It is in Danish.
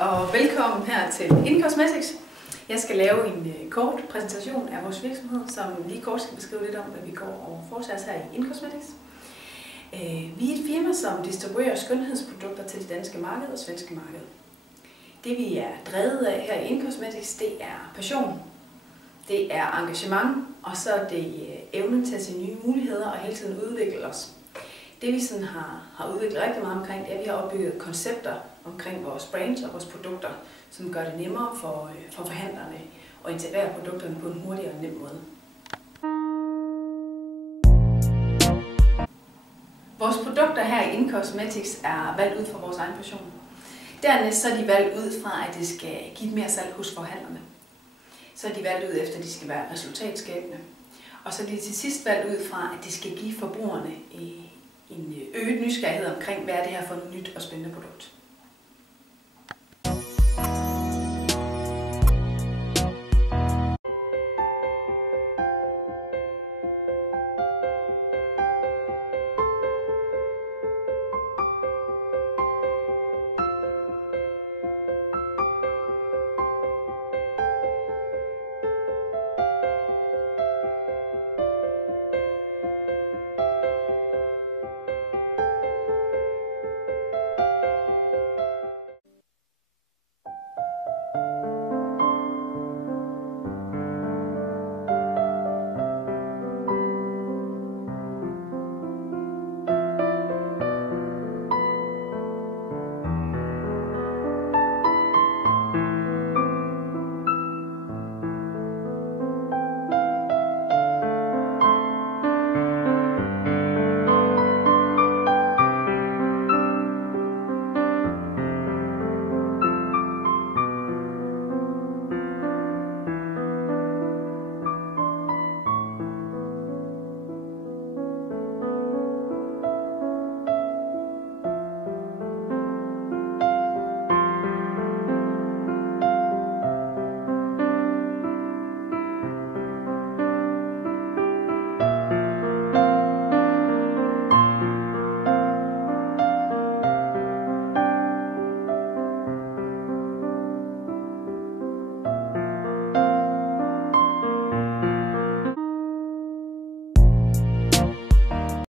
og velkommen her til InCosmetics. Jeg skal lave en kort præsentation af vores virksomhed, som lige kort skal beskrive lidt om, hvad vi går og foretager os her i InCosmetics. Vi er et firma, som distribuerer skønhedsprodukter til det danske marked og svenske marked. Det vi er drevet af her i InCosmetics, det er passion, det er engagement, og så er det evnen til at se nye muligheder og hele tiden udvikle os. Det vi sådan har udviklet rigtig meget omkring, det er, at vi har opbygget koncepter omkring vores brands og vores produkter, som gør det nemmere for forhandlerne at integrere produkterne på en hurtig og nem måde. Vores produkter her i InCosmetics er valgt ud fra vores egen passion. Dernæst så er de valgt ud fra, at det skal give mere salg hos forhandlerne. Så er de valgt ud efter, at de skal være resultatskabende. Og så er de til sidst valgt ud fra, at det skal give forbrugerne en øget nysgerrighed omkring, hvad er det her for et nyt og spændende produkt.